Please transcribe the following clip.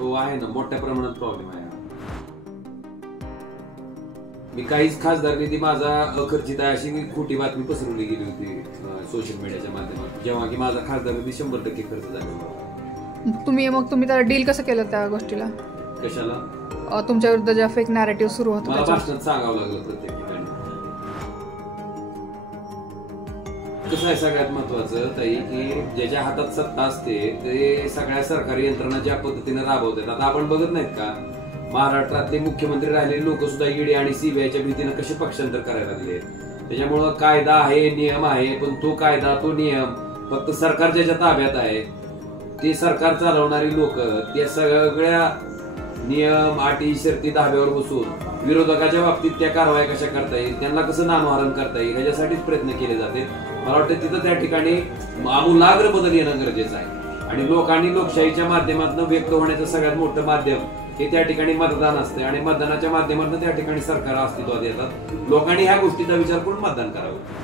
हो आहे ना, मोठ्या प्रमाणात प्रॉब्लेम आहे. मी काहीच खासदार निधी माझा अखर्चित आहे अशी खोटी बातमी पसरवली गेली होती सोशल मीडियाच्या माध्यमातून, जेव्हा की माझा खासदार निधी 100% खर्च झालेला. तुम्ही त्याला डील कसं केलं त्या गोष्टीला? कशाला? तुमच्या विरुद्ध ज्या फेक नॅरेटिव्ह सुरू होतं मला भाषणात सांगावं लागलं प्रत्येक ठिकाणी. कसं आहे सगळ्यात महत्वाचं ताई, की ज्याच्या हातात सत्ता असते ते सगळ्या सरकारी यंत्रणा ज्या पद्धतीने राबवतात. आता आपण बघत नाहीत का, महाराष्ट्रातले मुख्यमंत्री राहिलेले लोक सुद्धा ईडी आणि सीबीआयच्या भीतीने कसे पक्षांतर करायला लागले. त्याच्यामुळं कायदा आहे, नियम आहे, पण तो कायदा तो नियम फक्त सरकार ज्याच्या ताब्यात आहे ते सरकार चालवणारी लोक त्या सगळ्या नियम अटी शर्ती धाब्यावर बसून विरोधकाच्या बाबतीत त्या कारवाई कशा करता येईल, त्यांना कसं नामहरण करता येईल ह्याच्यासाठीच प्रयत्न केले जाते. मला वाटतं तिथं त्या ठिकाणी आमूलाग्र बदल येणं गरजेचं आहे. आणि लोकांनी लोकशाहीच्या माध्यमातून व्यक्त होण्याचं सगळ्यात मोठं माध्यम हे त्या ठिकाणी मतदान असते आणि मतदानाच्या माध्यमातून त्या ठिकाणी सरकार अस्तित्वात येतात. लोकांनी ह्या गोष्टीचा विचार करून मतदान करावं.